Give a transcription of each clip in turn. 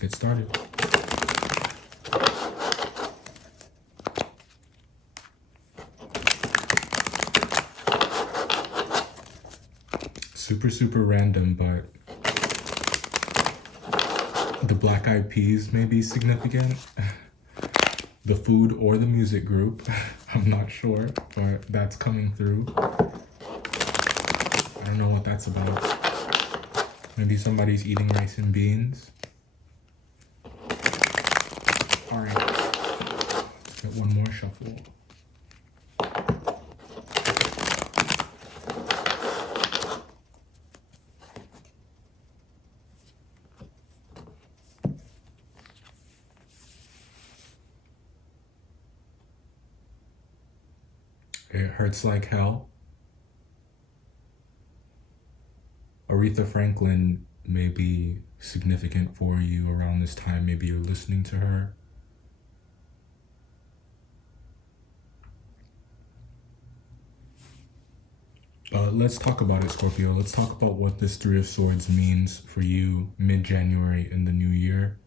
let's get started. Super random, but the Black Eyed Peas may be significant. The food or the music group, I'm not sure, but that's coming through. I don't know what that's about. Maybe somebody's eating rice and beans. All right, get one more shuffle. It hurts like hell. Aretha Franklin may be significant for you around this time. Maybe you're listening to her. Let's talk about it, Scorpio. Let's talk about what this Three of Swords means for you mid-January in the new year.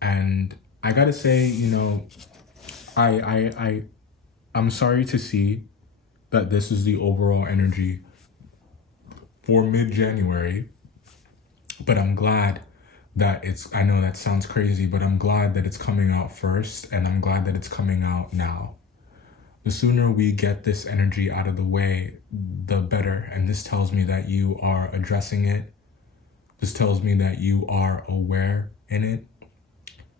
And I gotta say, you know, I'm sorry to see that this is the overall energy for mid-January, but I'm glad that I know that sounds crazy, but I'm glad that it's coming out first, and I'm glad that it's coming out now. The sooner we get this energy out of the way, the better. And this tells me that you are addressing it. This tells me that you are aware in it.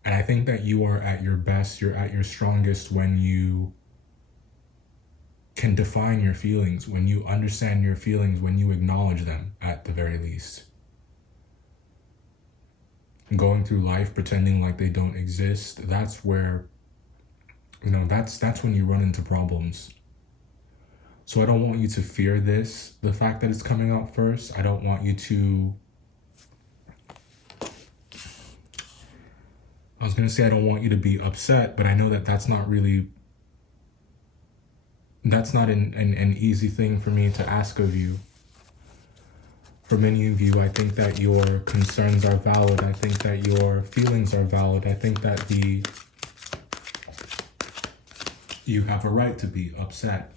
And I think that you are at your best, you're at your strongest when you can define your feelings, when you understand your feelings, when you acknowledge them at the very least. Going through life pretending like they don't exist, that's where, you know, that's when you run into problems. So I don't want you to fear this, the fact that it's coming out first. I don't want you to, I was going to say I don't want you to be upset, but I know that that's not really, that's not an easy thing for me to ask of you. For many of you, I think that your concerns are valid. I think that your feelings are valid. I think that you have a right to be upset.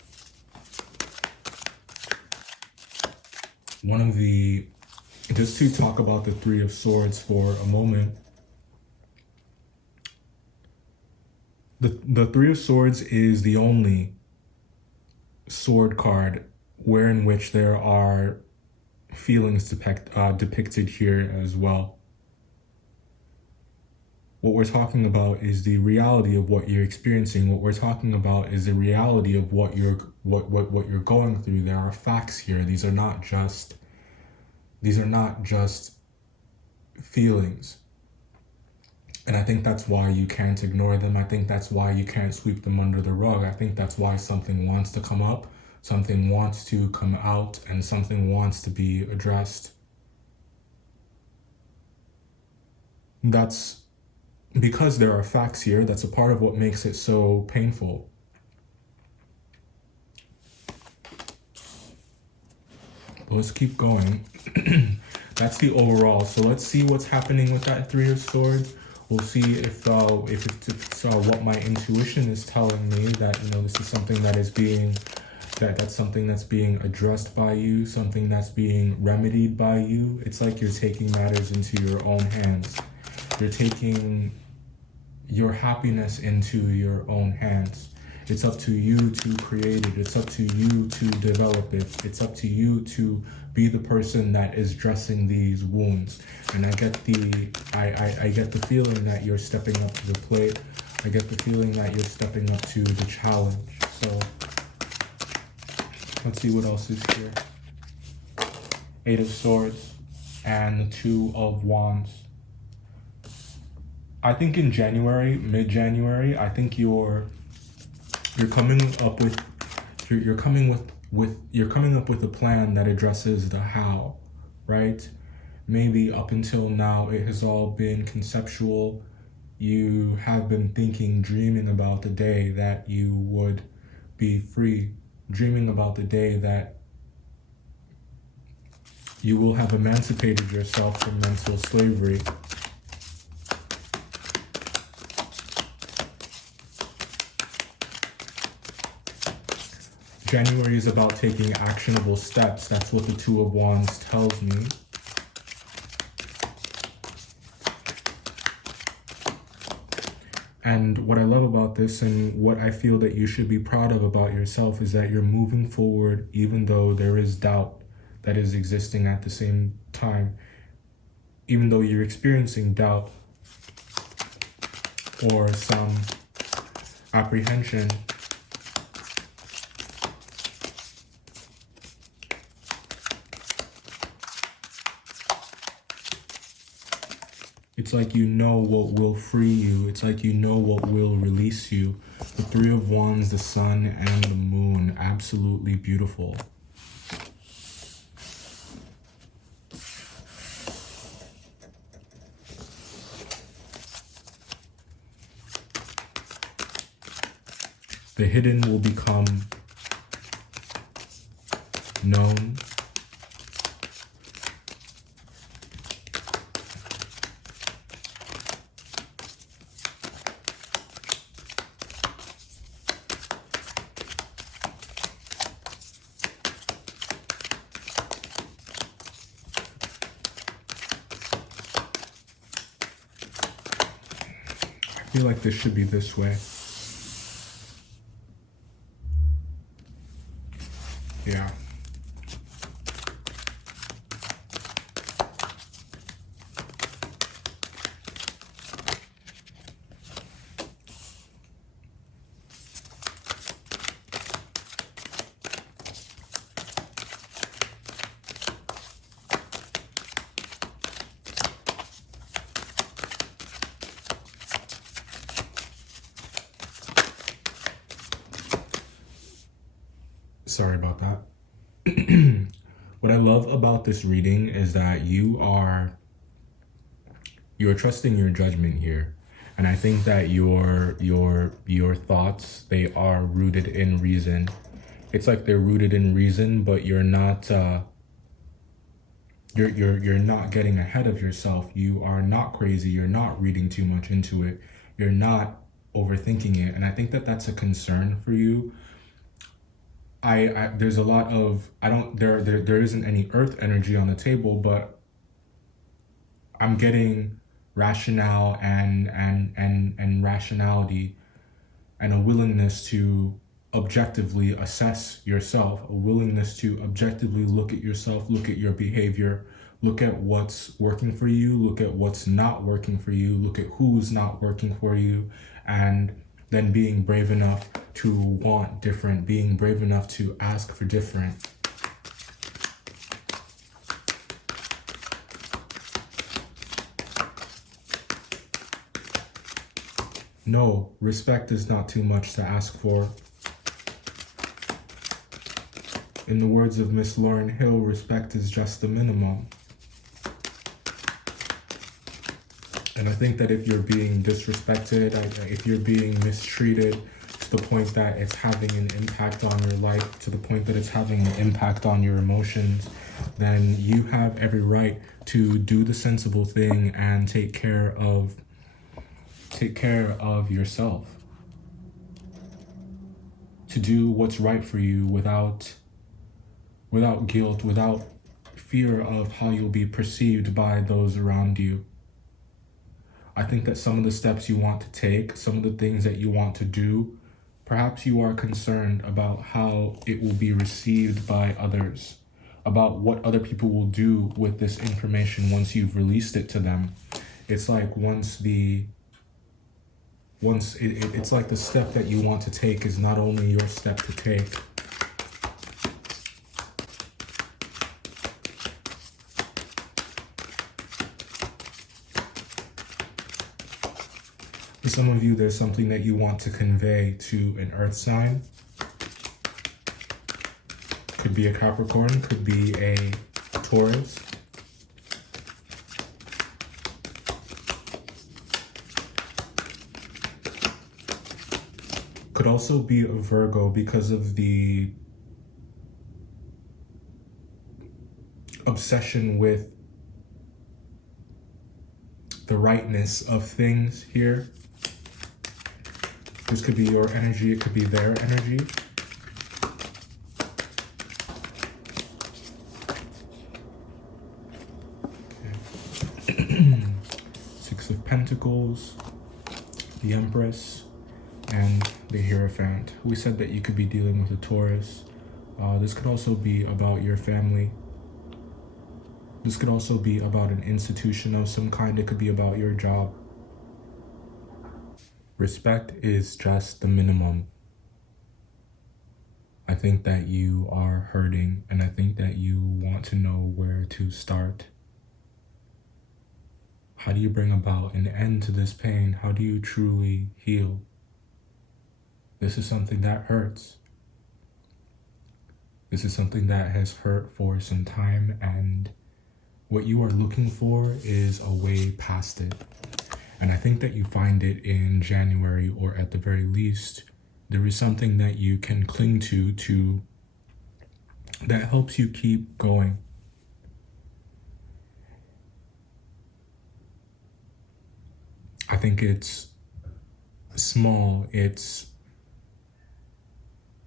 Just to talk about the Three of Swords for a moment, the Three of Swords is the only sword card wherein which there are feelings depicted here as well. What we're talking about is the reality of what you're experiencing. What we're talking about is the reality of what you're going through. There are facts here. These are not just feelings. And I think that's why you can't ignore them. I think that's why you can't sweep them under the rug. I think that's why something wants to come up, something wants to come out, and something wants to be addressed. That's because there are facts here. That's a part of what makes it so painful. But let's keep going. That's the overall. So let's see what's happening with that Three of Swords. We'll see if it's what my intuition is telling me, that, you know, this is something that is being, that's something that's being addressed by you, something that's being remedied by you. It's like you're taking matters into your own hands. You're taking your happiness into your own hands. It's up to you to create it. It's up to you to develop it. It's up to you to be the person that is dressing these wounds. And I get the feeling that you're stepping up to the plate. I get the feeling that you're stepping up to the challenge. So let's see what else is here. Eight of Swords and the Two of Wands. I think in January, mid-January, I think you're coming up with a plan that addresses the how, right? Maybe up until now it has all been conceptual. You have been thinking, dreaming about the day that you would be free, dreaming about the day that you will have emancipated yourself from mental slavery. January is about taking actionable steps. That's what the Two of Wands tells me. And what I love about this, and what I feel that you should be proud of about yourself, is that you're moving forward even though there is doubt that is existing at the same time. Even though you're experiencing doubt or some apprehension, it's like you know what will free you. It's like you know what will release you. The Three of Wands, the Sun, and the Moon. Absolutely beautiful. The hidden will become known. I feel like this should be this way. Yeah. Sorry about that. What I love about this reading is that you're trusting your judgment here. And I think that your thoughts, they are rooted in reason. It's like they're rooted in reason, but you're not you're not getting ahead of yourself. You are not crazy. You're not reading too much into it. You're not overthinking it. And I think that that's a concern for you. There's a lot of, there isn't any earth energy on the table, but I'm getting rationale and rationality, and a willingness to objectively assess yourself, a willingness to objectively look at yourself, look at your behavior, look at what's working for you, look at what's not working for you, look at who's not working for you, and then being brave enough to want different, being brave enough to ask for different. No, respect is not too much to ask for. In the words of Miss Lauryn Hill, respect is just the minimum. And I think that if you're being disrespected, if you're being mistreated to the point that it's having an impact on your life, to the point that it's having an impact on your emotions, then you have every right to do the sensible thing and take care of yourself. To do what's right for you without guilt, without fear of how you'll be perceived by those around you. I think that some of the steps you want to take, some of the things that you want to do, perhaps you are concerned about how it will be received by others, about what other people will do with this information once you've released it to them. It's like it's like the step that you want to take is not only your step to take. For some of you, there's something that you want to convey to an earth sign. Could be a Capricorn, could be a Taurus. Could also be a Virgo because of the obsession with the rightness of things here. This could be your energy, it could be their energy. Pentacles, the Empress, and the Hierophant. We said that you could be dealing with a Taurus. This could also be about your family. This could also be about an institution of some kind. It could be about your job. Respect is just the minimum. I think that you are hurting, and I think that you want to know where to start. How do you bring about an end to this pain? How do you truly heal? This is something that hurts. This is something that has hurt for some time, and what you are looking for is a way past it. And I think that you find it in January, or at the very least, there is something that you can cling to that helps you keep going. I think it's small. It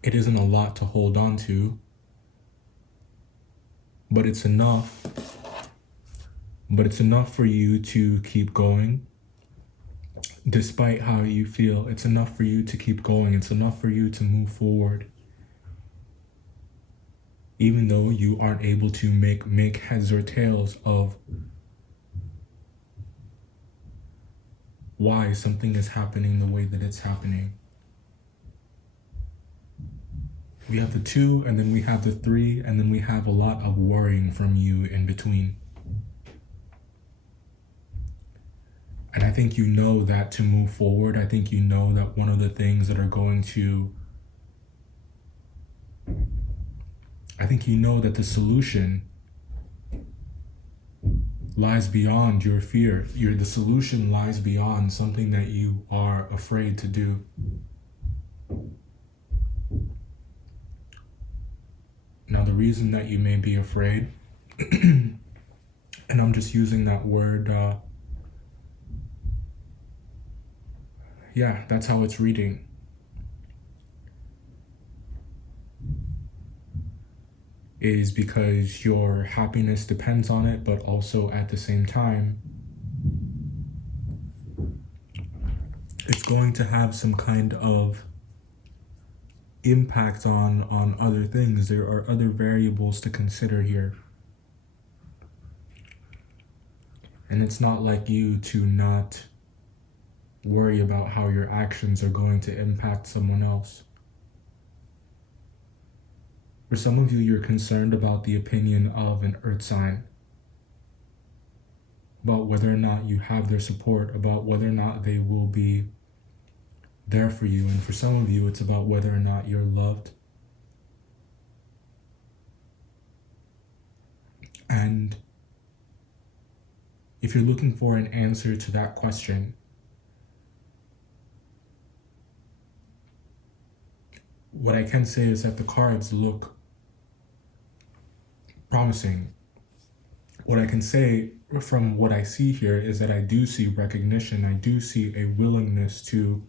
isn't a lot to hold on to, but it's enough. But it's enough for you to keep going. Despite how you feel, it's enough for you to keep going. It's enough for you to move forward. Even though you aren't able to make heads or tails of why something is happening the way that it's happening. We have the 2, and then we have the 3, and then we have a lot of worrying from you in between. And I think you know that to move forward, I think you know that one of the things that are going to, I think you know that the solution lies beyond your fear. The solution lies beyond something that you are afraid to do. Now, the reason that you may be afraid, and I'm just using that word, yeah, that's how it's reading. Is because your happiness depends on it, but also at the same time, it's going to have some kind of impact on other things. There are other variables to consider here. And it's not like you to not worry about how your actions are going to impact someone else. For some of you, you're concerned about the opinion of an earth sign, about whether or not you have their support, about whether or not they will be there for you. And for some of you, it's about whether or not you're loved. And if you're looking for an answer to that question, what I can say is that the cards look promising. What I can say from what I see here is that I do see recognition. I do see a willingness to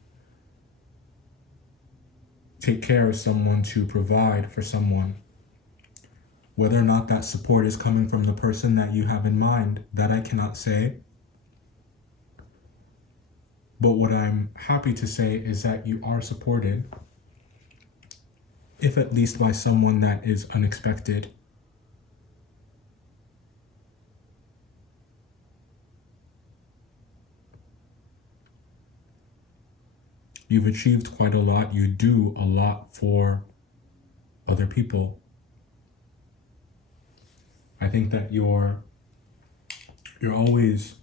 take care of someone, to provide for someone. Whether or not that support is coming from the person that you have in mind, that I cannot say. But what I'm happy to say is that you are supported, if at least by someone that is unexpected. You've achieved quite a lot. You do a lot for other people. I think that you're always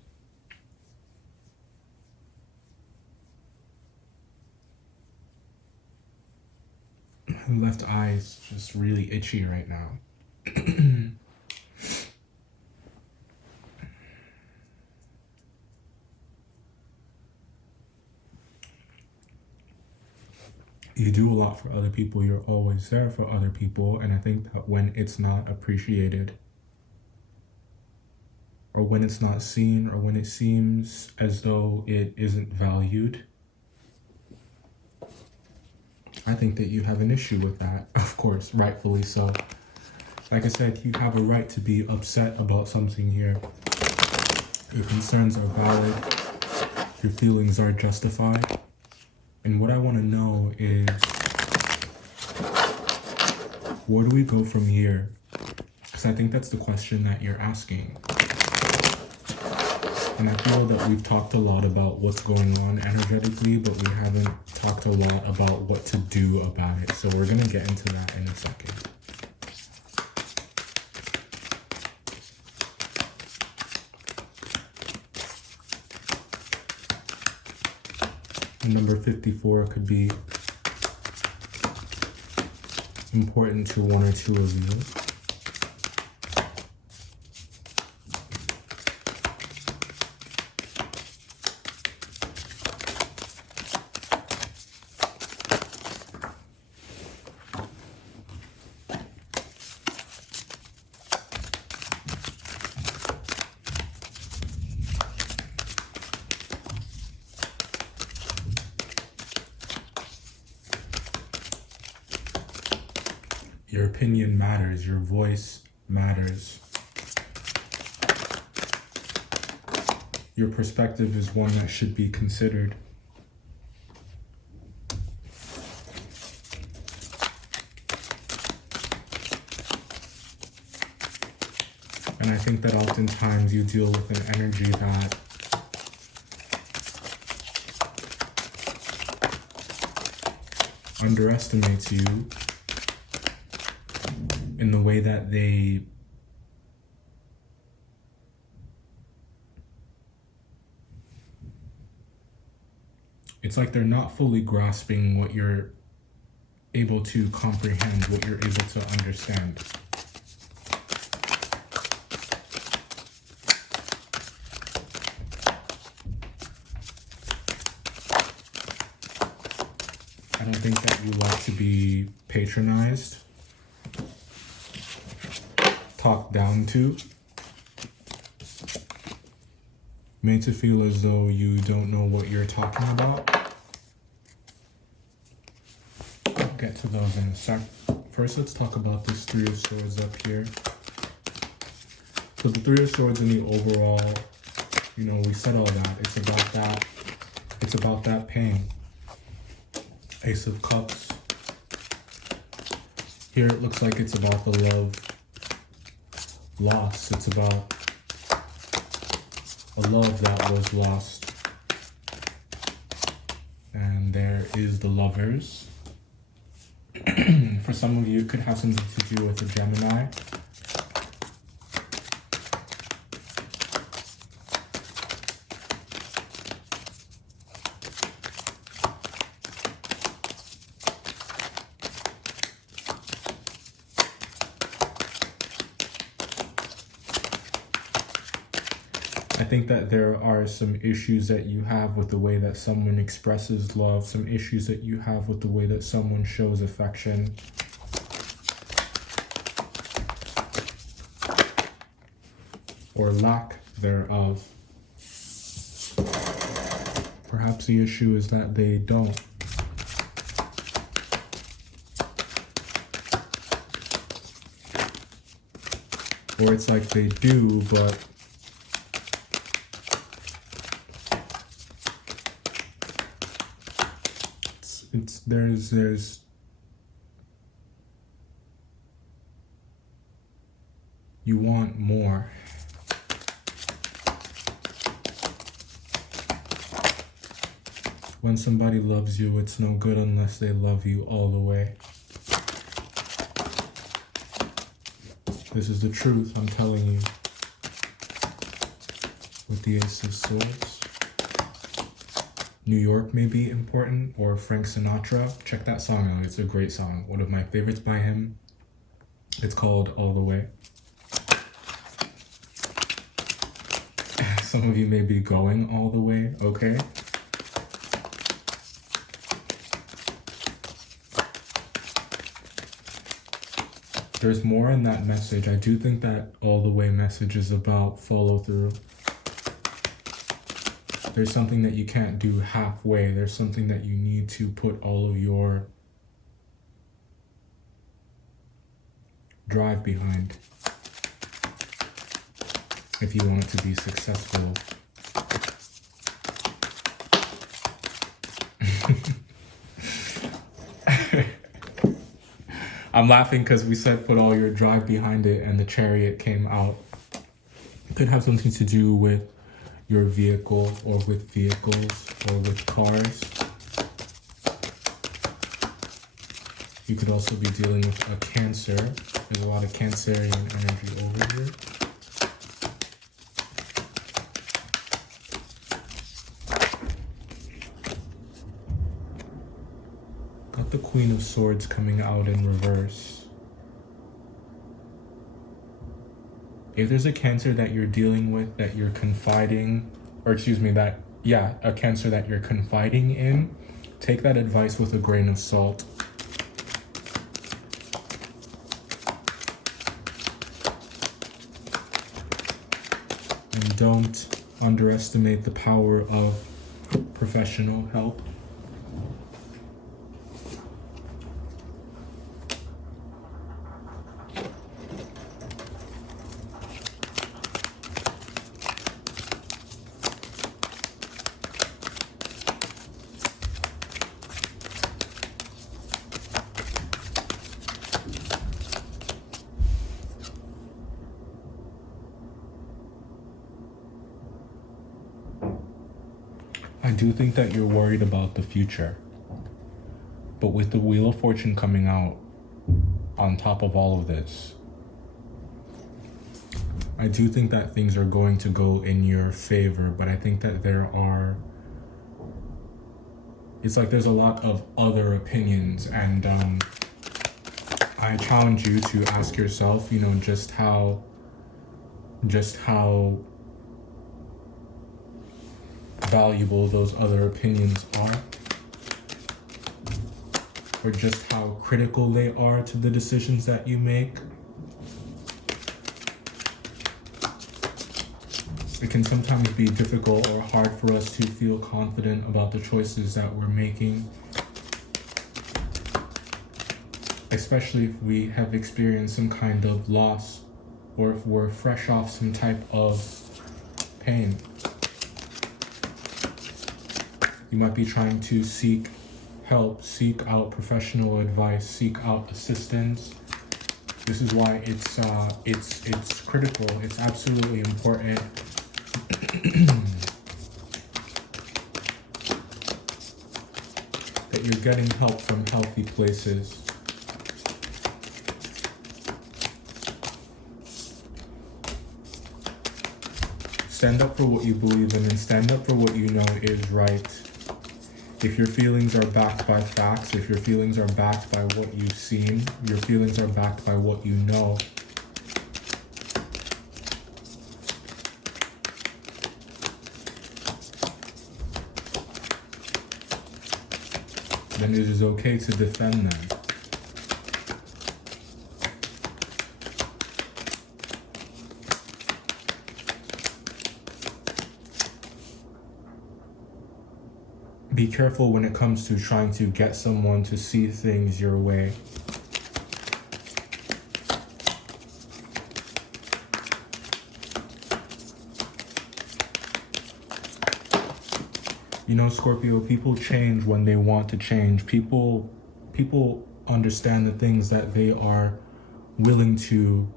left eye is just really itchy right now. You do a lot for other people. You're always there for other people. And I think that when it's not appreciated, or when it's not seen, or when it seems as though it isn't valued, I think that you have an issue with that. Of course, rightfully so. Like I said, you have a right to be upset about something here. Your concerns are valid. Your feelings are justified. And what I want to know is, where do we go from here? Because I think that's the question that you're asking. And I feel that we've talked a lot about what's going on energetically, but we haven't talked a lot about what to do about it. So we're going to get into that in a second. Number 54 could be important to one or two of you. Your opinion matters. Your voice matters. Your perspective is one that should be considered. And I think that oftentimes you deal with an energy that underestimates you in the way that it's like they're not fully grasping what you're able to comprehend, what you're able to understand. I don't think that you like to be patronized, talked down to, made to feel as though you don't know what you're talking about. I'll get to those in a sec. First, let's talk about this Three of Swords up here. So the Three of Swords in the overall, you know, we said all that. It's about that. It's about that pain. Ace of Cups. Here it looks like it's about the love lost. It's about a love that was lost. And there is the Lovers. For some of you, it could have something to do with a Gemini. I think that there are some issues that you have with the way that someone expresses love, some issues that you have with the way that someone shows affection. Or lack thereof. Perhaps the issue is that they don't. Or it's like they do, but there's you want more. When somebody loves you, it's no good unless they love you all the way. This is the truth, I'm telling you. With the Ace of Swords. New York may be important, or Frank Sinatra. Check that song out, it's a great song. One of my favorites by him. It's called All the Way. Some of you may be going all the way, okay? There's more in that message. I do think that all the way message is about follow through. There's something that you can't do halfway. There's something that you need to put all of your drive behind if you want it to be successful. I'm laughing because we said put all your drive behind it and the Chariot came out. It could have something to do with your vehicle or with vehicles or with cars. You could also be dealing with a Cancer. There's a lot of Cancerian energy over here. Got the Queen of Swords coming out in reverse. If there's a Cancer that you're dealing with, that you're confiding, or excuse me, a Cancer that you're confiding in, take that advice with a grain of salt. And don't underestimate the power of professional help. I do think that you're worried about the future. But with the Wheel of Fortune coming out on top of all of this, I do think that things are going to go in your favor, but I think that it's like there's a lot of other opinions, and I challenge you to ask yourself, just how valuable those other opinions are, or just how critical they are to the decisions that you make. It can sometimes be difficult or hard for us to feel confident about the choices that we're making, especially if we have experienced some kind of loss or if we're fresh off some type of pain. You might be trying to seek help, seek out professional advice, seek out assistance. This is why it's critical. It's absolutely important that you're getting help from healthy places. Stand up for what you believe in and stand up for what you know is right. If your feelings are backed by facts, if your feelings are backed by what you've seen, your feelings are backed by what you know, then it is okay to defend them. Be careful when it comes to trying to get someone to see things your way. Scorpio, people change when they want to change. People understand the things that they are willing to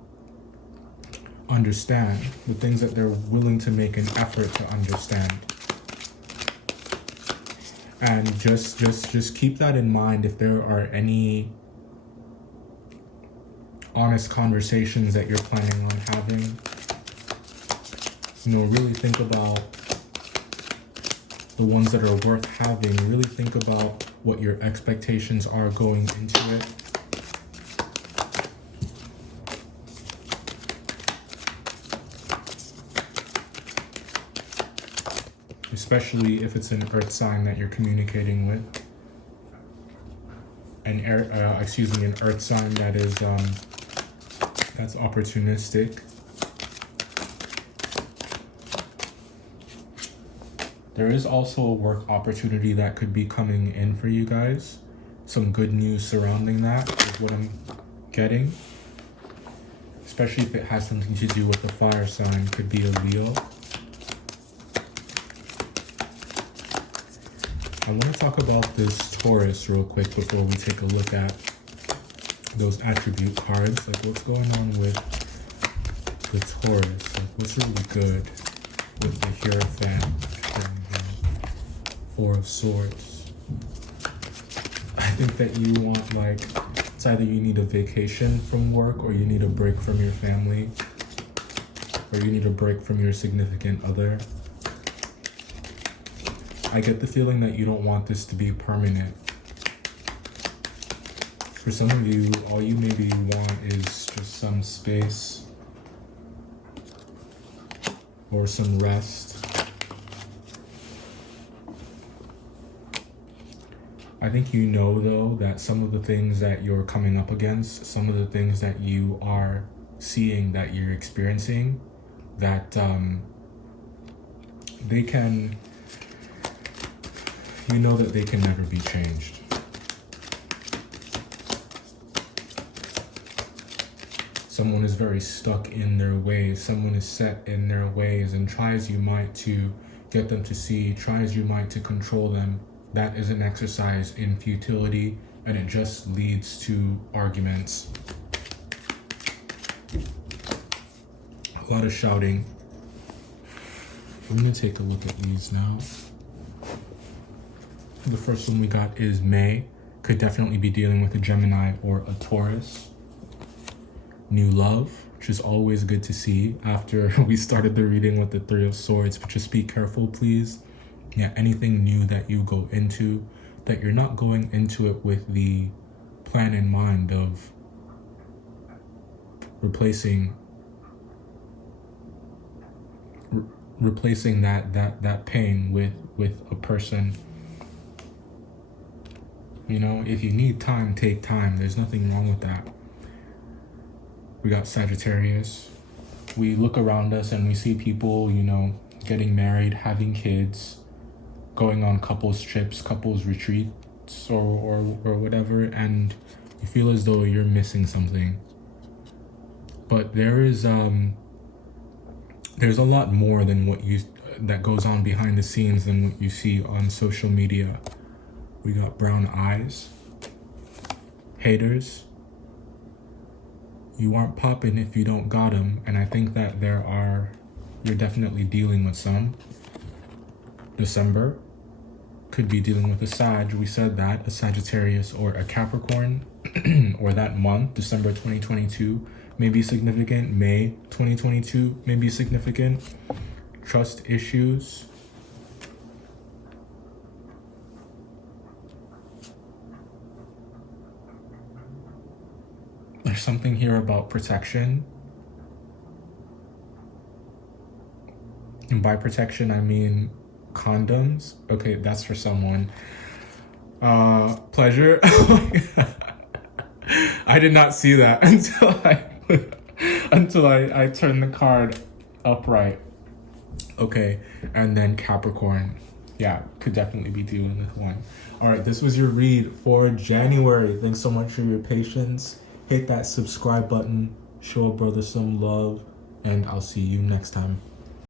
understand, the things that they're willing to make an effort to understand. And just keep that in mind if there are any honest conversations that you're planning on having. Really think about the ones that are worth having. Really think about what your expectations are going into it. Especially if it's an earth sign that you're communicating with. An earth sign that is that's opportunistic. There is also a work opportunity that could be coming in for you guys. Some good news surrounding that is what I'm getting. Especially if it has something to do with a fire sign, could be a Leo. I want to talk about this Taurus real quick before we take a look at those attribute cards. Like, what's going on with the Taurus? Like, what's really good with the Hierophant and the Four of Swords? I think that you want, like, it's either you need a vacation from work, or you need a break from your family, or you need a break from your significant other. I get the feeling that you don't want this to be permanent. For some of you, all you maybe want is just some space or some rest. I think you know, though, that some of the things that you're coming up against, some of the things that you are seeing, that you're experiencing, that they can, you know that they can never be changed. Someone is very stuck in their ways. Someone is set in their ways, and try as you might to get them to see, try as you might to control them, that is an exercise in futility, and it just leads to arguments. A lot of shouting. I'm gonna take a look at these now. The first one we got is May. Could definitely be dealing with a Gemini or a Taurus. New love, which is always good to see after we started the reading with the Three of Swords, but just be careful, please. Yeah, anything new that you go into, that you're not going into it with the plan in mind of replacing that pain with a person. You know, if you need time, take time. There's nothing wrong with that. We got Sagittarius. We look around us and we see people, you know, getting married, having kids, going on couples trips, couples retreats, or whatever, and you feel as though you're missing something. But there's a lot more than that goes on behind the scenes than what you see on social media. We got brown eyes, haters. You aren't popping if you don't got them, and I think that you're definitely dealing with some. December could be dealing with a Sag. We said that, a Sagittarius or a Capricorn, or that month, December 2022, may be significant. May 2022 may be significant. Trust issues. There's something here about protection. And by protection, I mean condoms. Okay, that's for someone. Pleasure. I did not see that until I turned the card upright. Okay, and then Capricorn. Yeah, could definitely be dealing with one. All right, this was your read for January. Thanks so much for your patience. Hit that subscribe button, show a brother some love, and I'll see you next time.